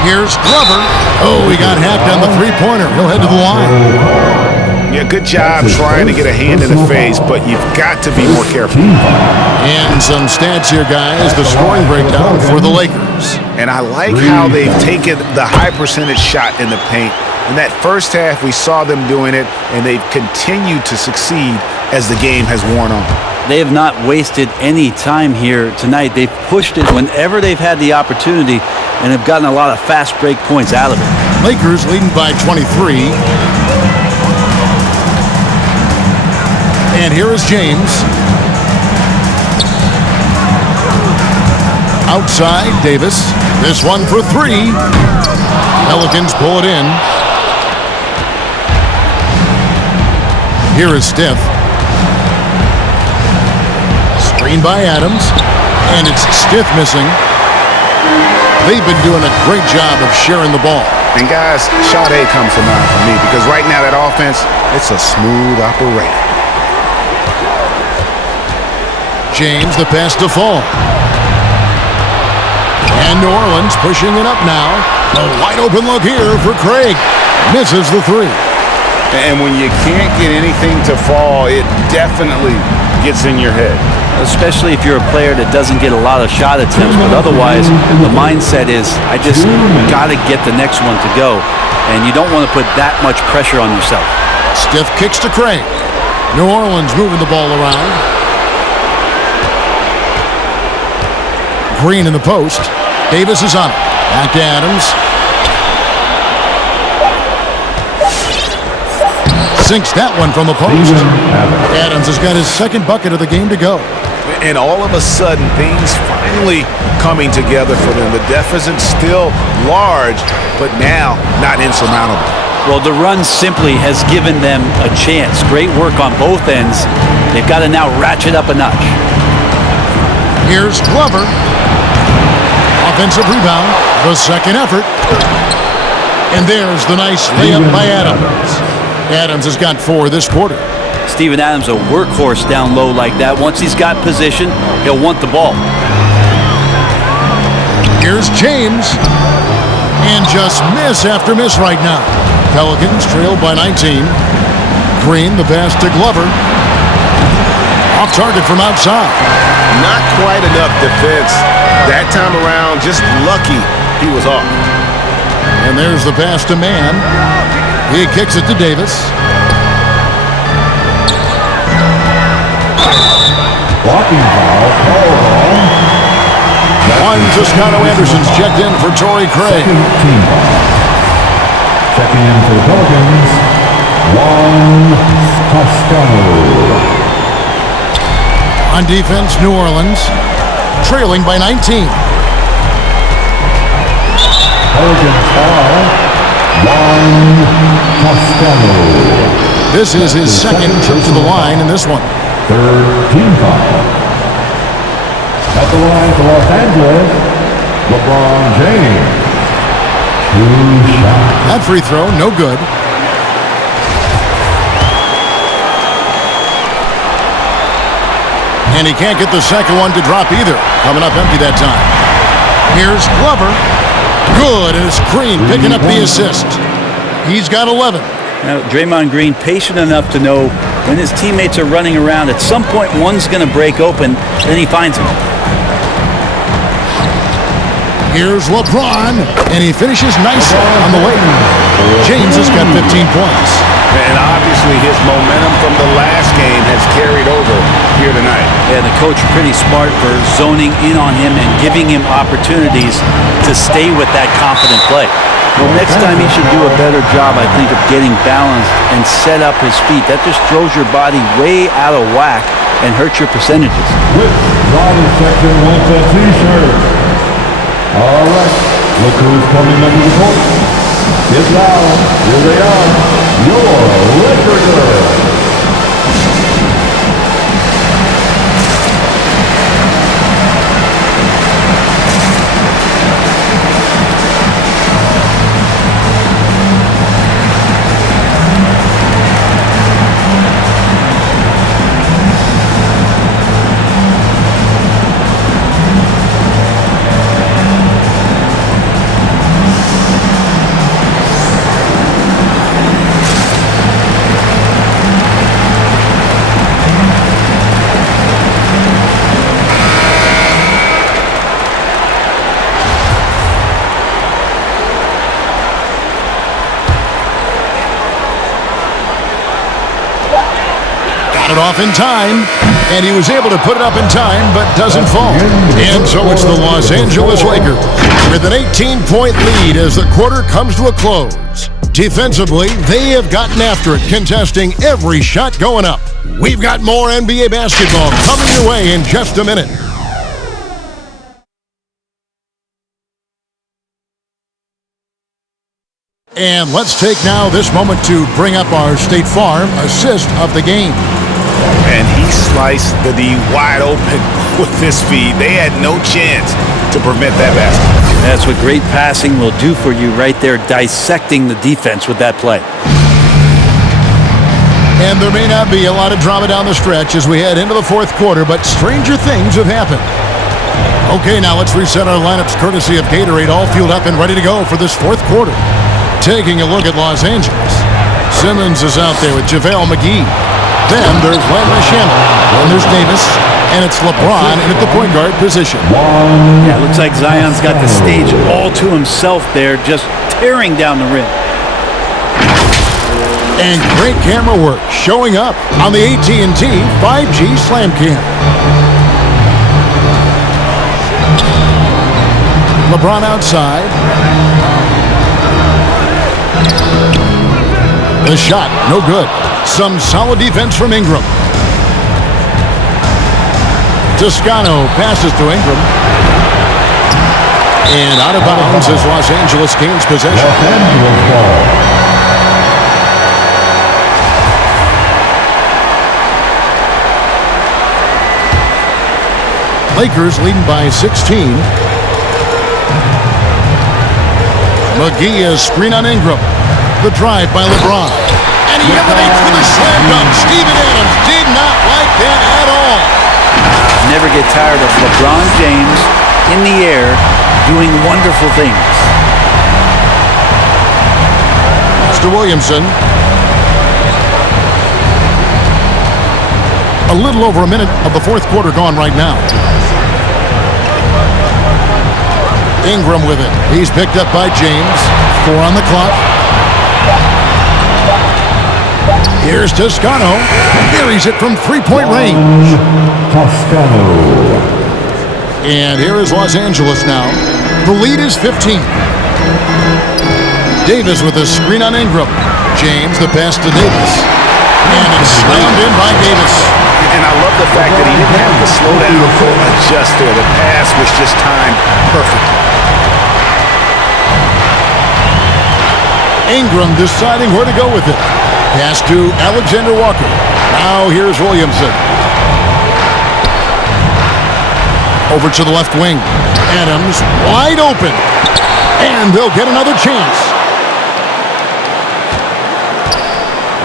Here's Glover. Oh, he got hacked on the three-pointer. He'll head to the line. Yeah, good job trying to get a hand in the face, but you've got to be more careful. And some stats here, guys. The scoring breakdown for the Lakers. And I like how they've taken the high percentage shot in the paint. In that first half, we saw them doing it, and they've continued to succeed as the game has worn on. They have not wasted any time here tonight. They've pushed it whenever they've had the opportunity and have gotten a lot of fast break points out of it. Lakers leading by 23. And here is James. Outside, Davis. This one for three. Pelicans pull it in. Here is Steph. Screen by Adams. And it's Steph missing. They've been doing a great job of sharing the ball. And guys, Sade comes to mind for me because right now that offense, it's a smooth operator. James, the pass to Fall. And New Orleans pushing it up now. A wide open look here for Craig. Misses the three. And when you can't get anything to fall, it definitely gets in your head. Especially if you're a player that doesn't get a lot of shot attempts, but otherwise the mindset is, I just got to get the next one to go. And you don't want to put that much pressure on yourself. Stiff kicks to Craig. New Orleans moving the ball around. Green in the post. Davis is on it. Back to Adams. Sinks that one from the post. Adams has got his second bucket of the game to go. And all of a sudden, things finally coming together for them. The deficit's still large, but now not insurmountable. Well, the run simply has given them a chance. Great work on both ends. They've got to now ratchet up a notch. Here's Glover. Offensive rebound. The second effort. And there's the nice layup by Adams. Adams has got 4 this quarter. Steven Adams, a workhorse down low like that. Once he's got position, he'll want the ball. Here's James. And just miss after miss right now. Pelicans trailed by 19. Green, the pass to Glover. Off target from outside. Not quite enough defense. That time around, just lucky he was off. And there's the pass to Mann. He kicks it to Davis. Blocking foul, called on. One Toscano Anderson's checked in for Torrey Craig. Team foul. Checking in for the Pelicans, Juan Toscano. On defense, New Orleans trailing by 19. Pelicans foul, Juan Toscano. This is his second trip to the line in this one. Third team foul. At the line for Los Angeles, LeBron James. 2 shots. That free throw, no good. And he can't get the second one to drop either. Coming up empty that time. Here's Glover. Good, and it's Green picking up the assist. He's got 11. Now, Draymond Green patient enough to know when his teammates are running around, at some point one's going to break open, then he finds him. Here's LeBron, and he finishes nicely on the way. James has got 15 points. And obviously his momentum from the last game has carried over here tonight. Yeah, the coach pretty smart for zoning in on him and giving him opportunities to stay with that confident play. Well, next time he should do a better job, I think, of getting balanced and set up his feet. That just throws your body way out of whack and hurts your percentages. Which body section wants a t-shirt? All right, look who's coming under the court. Get loud, here they are, your Laker Girls. Got it off in time, and he was able to put it up in time, but doesn't fall. And so it's the Los Angeles Lakers with an 18-point lead as the quarter comes to a close. Defensively, they have gotten after it, contesting every shot going up. We've got more NBA basketball coming your way in just a minute. And let's take now this moment to bring up our State Farm assist of the game. And he sliced the D wide open with his feed. They had no chance to prevent that basket. That's what great passing will do for you right there, dissecting the defense with that play. And there may not be a lot of drama down the stretch as we head into the fourth quarter, but stranger things have happened. Okay, now let's reset our lineups courtesy of Gatorade, all fueled up and ready to go for this fourth quarter. Taking a look at Los Angeles. Simmons is out there with JaVale McGee. Then there's Landry Shamet. And there's Davis. And it's LeBron in at the point guard position. Yeah, looks like Zion's got the stage all to himself there, just tearing down the rim. And great camera work showing up on the AT&T 5G Slam Cam. LeBron outside. The shot, no good. Some solid defense from Ingram. Toscano passes to Ingram. And out of bounds as Los Angeles gains possession. Los Angeles ball. Lakers leading by 16. McGee is screen on Ingram. The drive by LeBron. And he elevates with a slam dunk. Steven Adams did not like that at all. Never get tired of LeBron James in the air doing wonderful things. Mr. Williamson. A little over a minute of the fourth quarter gone right now. Ingram with it. He's picked up by James. 4 on the clock. Here's Toscano. Buries it from three-point range. Toscano. And here is Los Angeles now. The lead is 15. Davis with a screen on Ingram. James, the pass to Davis. And it's slammed in by Davis. And I love the fact that he didn't have to slow down or adjust there. The pass was just timed perfectly. Ingram deciding where to go with it. Pass to Alexander Walker. Now here's Williamson. Over to the left wing. Adams wide open. And they'll get another chance.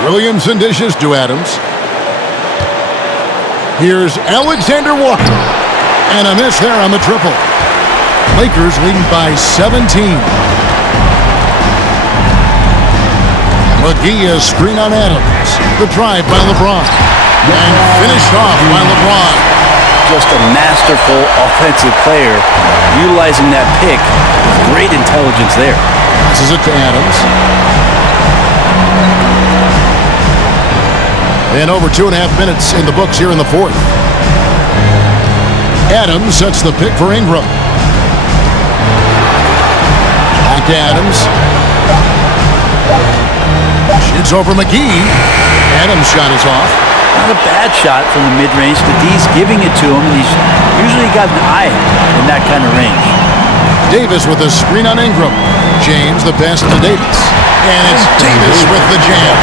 Williamson dishes to Adams. Here's Alexander Walker. And a miss there on the triple. Lakers leading by 17. McGee is screen on Adams. The drive by LeBron. And finished off by LeBron. Just a masterful offensive player, utilizing that pick with great intelligence there. Passes it to Adams. And over 2.5 minutes in the books here in the fourth. Adams sets the pick for Ingram. Back to Adams. Shoots over McGee. Adams' shot is off. Not a bad shot from the mid-range. The D's giving it to him, and he's usually got an eye in that kind of range. Davis with a screen on Ingram. James, the pass to Davis. And it's Davis with the jam.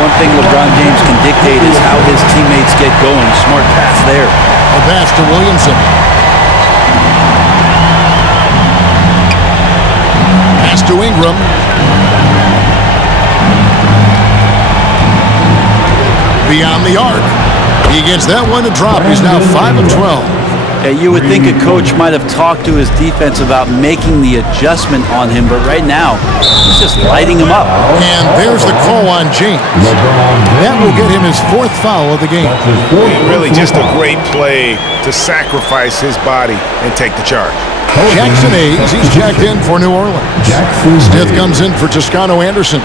One thing LeBron James can dictate is how his teammates get going. Smart pass there. A pass to Williamson. Pass to Ingram. Beyond the arc. He gets that one to drop. He's now 5 of 12. You would think a coach might have talked to his defense about making the adjustment on him, but right now, he's just lighting him up. And there's the call on James. That will get him his 4th foul of the game. Really just a great play to sacrifice his body and take the charge. Jackson Hayes, he's jacked in for New Orleans. Smith comes in for Toscano Anderson.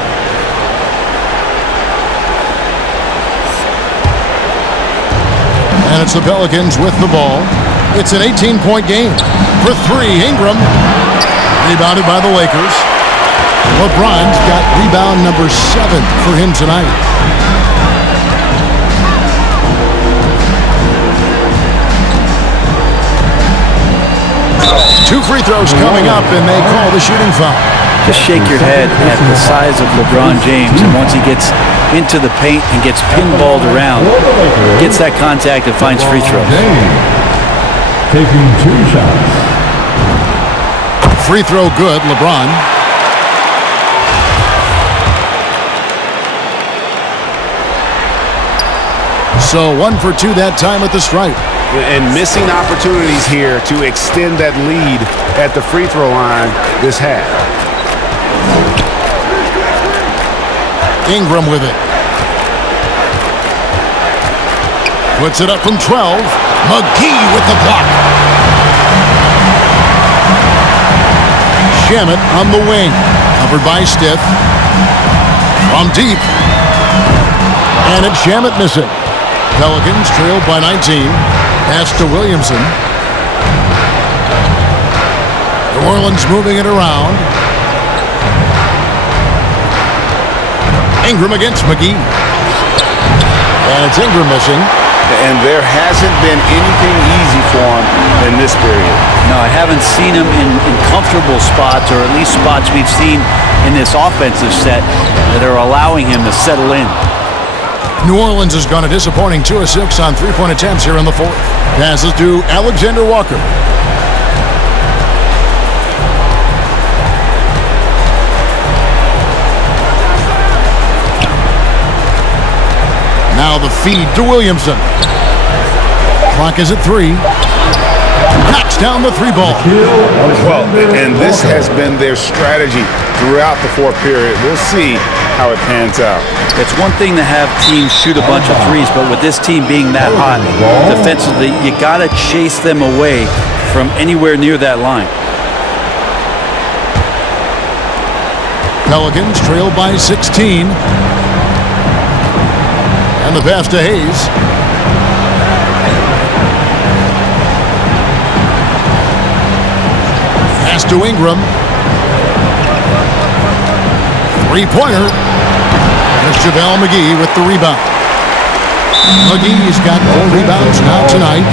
And it's the Pelicans with the ball. It's an 18-point game. For three, Ingram. Rebounded by the Lakers. LeBron's got rebound number 7 for him tonight. Two free throws coming up, and they call the shooting foul. Just shake your head at the size of LeBron James, and once he gets into the paint and gets pinballed around, gets that contact and finds free throws. Taking 2 shots. Free throw good, LeBron. So 1 for 2 that time at the stripe. And missing opportunities here to extend that lead at the free throw line this half. Ingram with it. Puts it up from 12. McGee with the block. Shamet on the wing. Covered by Stith. From deep. And it's Shamet missing. Pelicans trailed by 19. Pass to Williamson. New Orleans moving it around. Ingram against McGee. And it's Ingram missing. And there hasn't been anything easy for him in this period. No, I haven't seen him in comfortable spots, or at least spots we've seen in this offensive set that are allowing him to settle in. New Orleans has gone a disappointing 2 of 6 on 3-point attempts here in the 4th. Passes to Alexander Walker. Now the feed to Williamson. Clock is at 3. Knocks down the 3 ball. Well, and this has been their strategy throughout the 4th period. We'll see how it pans out. It's one thing to have teams shoot a bunch of threes, but with this team being that hot defensively, you got to chase them away from anywhere near that line. Pelicans trail by 16. And the pass to Hayes. Pass to Ingram. 3-pointer. There's JaVale McGee with the rebound. McGee's got 4 rebounds now tonight.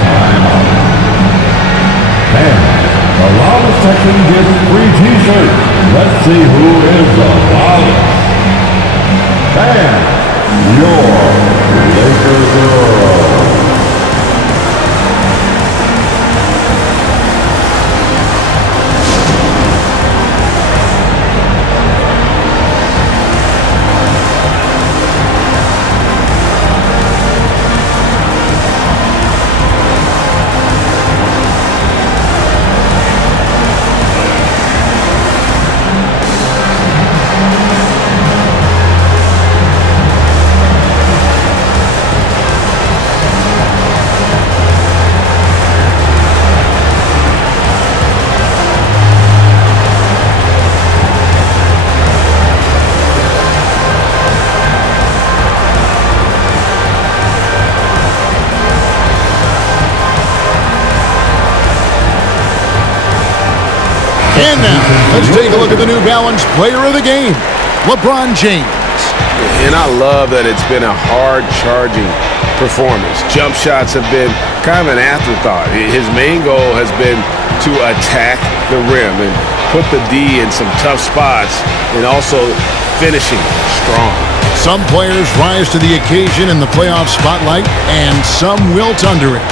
And the loudest section gets free T-shirts. Let's see who is the loudest. And your Lakers girl. And now, let's take a look at the New Balance Player of the Game, LeBron James. And I love that it's been a hard-charging performance. Jump shots have been kind of an afterthought. His main goal has been to attack the rim and put the D in some tough spots, and also finishing strong. Some players rise to the occasion in the playoff spotlight, and some wilt under it.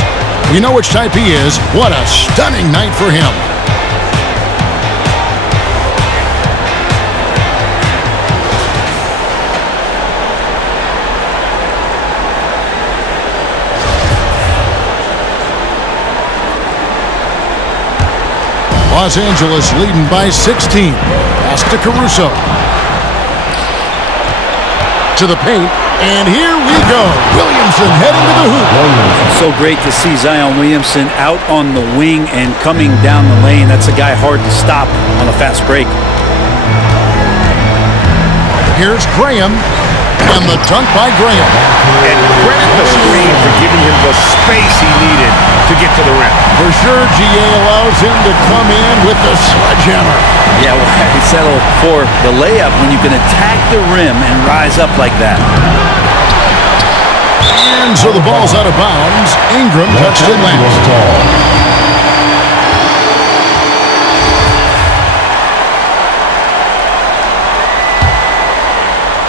We know which type he is. What a stunning night for him. Los Angeles leading by 16. Pass to Caruso. To the paint, and here we go. Williamson heading to the hoop. So great to see Zion Williamson out on the wing and coming down the lane. That's a guy hard to stop on a fast break. Here's Graham. And the dunk by Graham. And credit the screen for giving him the space he needed to get to the rim. For sure, GA allows him to come in with the sledgehammer. Yeah, well, he settled for the layup when you can attack the rim and rise up like that. And so the ball's out of bounds. Ingram touched it last.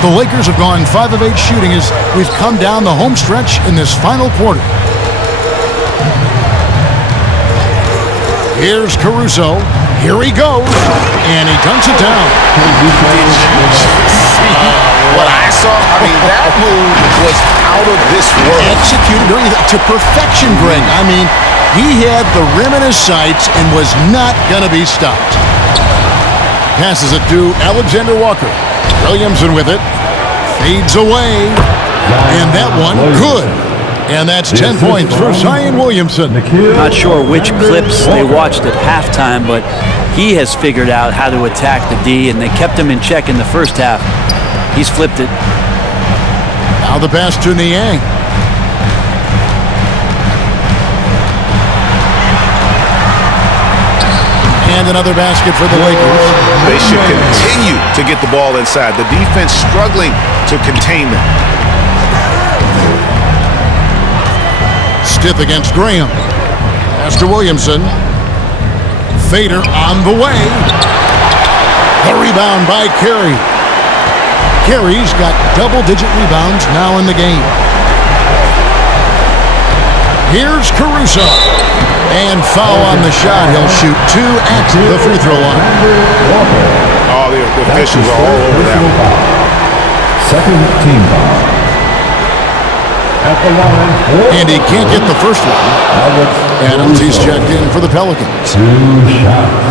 The Lakers have gone 5 of 8 shooting as we've come down the home stretch in this final quarter. Here's Caruso. Here he goes. And he dunks it down. What I saw, I mean, that move was out of this world. Executed to perfection, Greg. I mean, he had the rim in his sights and was not going to be stopped. Passes it to Alexander Walker. Williamson with it. Fades away. And that one, good. And that's 10 points for Zion Williamson. Not sure which clips they watched at halftime, but he has figured out how to attack the D, and they kept him in check in the first half. He's flipped it. Now the pass to Niang. And another basket for the Lakers. They should continue to get the ball inside. The defense struggling to contain them. Stiff against Graham. Pass to Williamson. Fader on the way. The rebound by Carey. Carey's got double-digit rebounds now in the game. Here's Caruso. And foul on the shot. He'll shoot 2 at the free throw line. Oh, the officials are all over that one. Second team foul. At the line. And he can't get the first one. Adams, he's checked in for the Pelicans. 2 shots.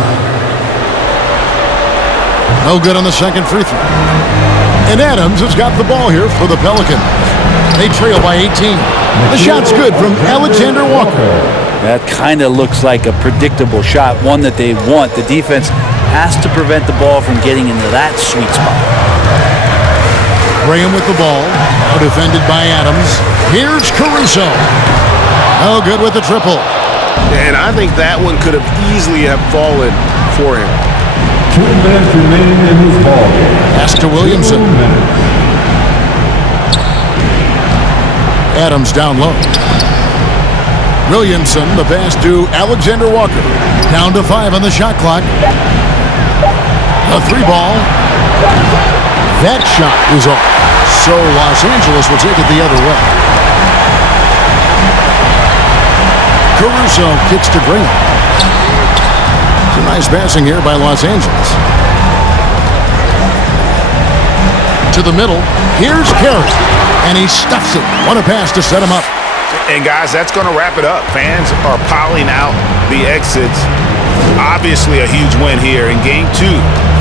No good on the second free throw. And Adams has got the ball here for the Pelicans. They trail by 18. The shot's good from Alexander Walker. That kind of looks like a predictable shot, one that they want. The defense has to prevent the ball from getting into that sweet spot. Graham with the ball. Now defended by Adams. Here's Caruso. No good with the triple. And I think that one could have easily have fallen for him. 2 minutes remaining in this ball game. Pass to Williamson. 2 minutes. Adams down low. Williamson, the pass to Alexander Walker. Down to 5 on the shot clock. A 3-ball. That shot is off. So Los Angeles will take it the other way. Caruso kicks to Graham. Some nice passing here by Los Angeles. To the middle. Here's Carey. And he stuffs it. What a pass to set him up. And guys, that's going to wrap it up. Fans are piling out the exits. Obviously a huge win here in Game 2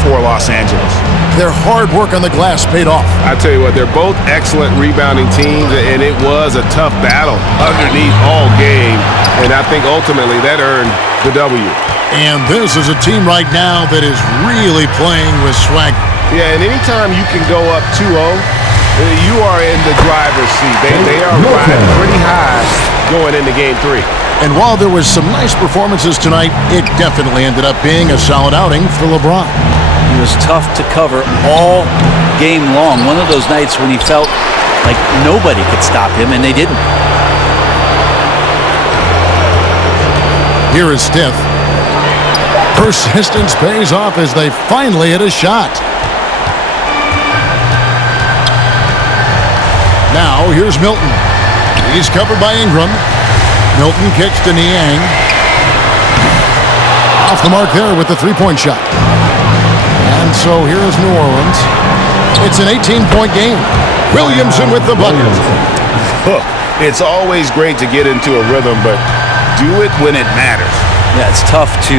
for Los Angeles. Their hard work on the glass paid off. I tell you what, they're both excellent rebounding teams, and it was a tough battle underneath all game. And I think ultimately that earned the W. And this is a team right now that is really playing with swagger. Yeah, and anytime you can go up 2-0, you are in the driver's seat. They are riding pretty high going into Game 3. And while there was some nice performances tonight, it definitely ended up being a solid outing for LeBron. He was tough to cover all game long. One of those nights when he felt like nobody could stop him, and they didn't. Here is Steph. Persistence pays off as they finally hit a shot. Now, here's Milton. He's covered by Ingram. Milton kicks to Niang. Off the mark there with the three-point shot. And so here's New Orleans. It's an 18-point game. Williamson with the bucket. It's always great to get into a rhythm, but do it when it matters. Yeah, it's tough to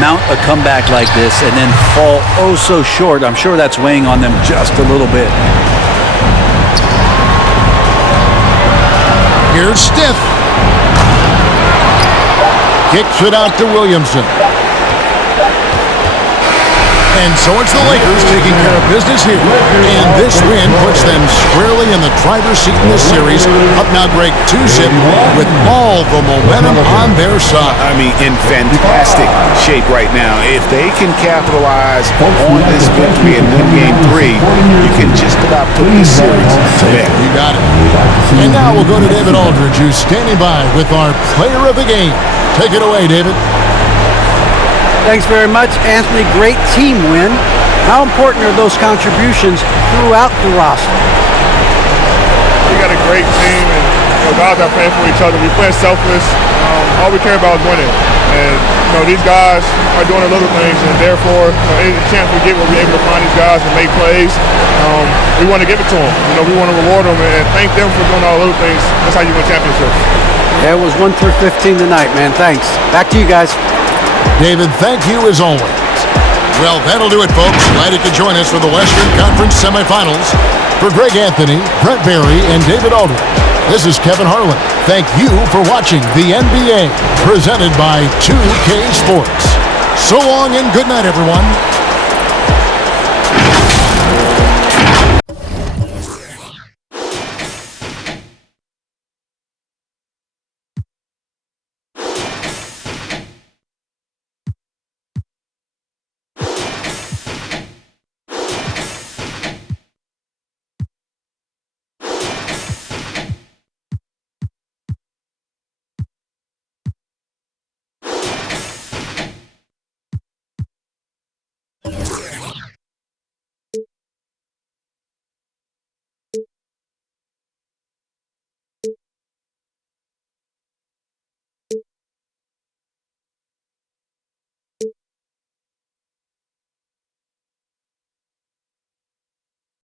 mount a comeback like this and then fall oh so short. I'm sure that's weighing on them just a little bit. Here's Steph. Kicks it out to Williamson. And so it's the Lakers taking care of business here. And this win puts them squarely in the driver's seat in this series. Up now, Greg, 2-zip with all the momentum on their side. I mean, in fantastic shape right now. If they can capitalize on this victory and win Game 3, you can just about put this series to bed. You got it. And now we'll go to David Aldridge, who's standing by with our player of the game. Take it away, David. Thanks very much, Anthony. Great team win. How important are those contributions throughout the roster? We got a great team, and guys are playing for each other. We play selfless. All we care about is winning. And these guys are doing the little things, and therefore, any chance we get, we'll be able to find these guys and make plays. We want to give it to them. We want to reward them and thank them for doing all the little things. That's how you win championships. Yeah, it was 1 through 15 tonight, man. Thanks. Back to you guys. David, thank you as always. Well, that'll do it, folks. Glad you could join us for the Western Conference semifinals. For Greg Anthony, Brett Barry, and David Aldridge, this is Kevin Harlan. Thank you for watching the NBA, presented by 2K Sports. So long and good night, everyone.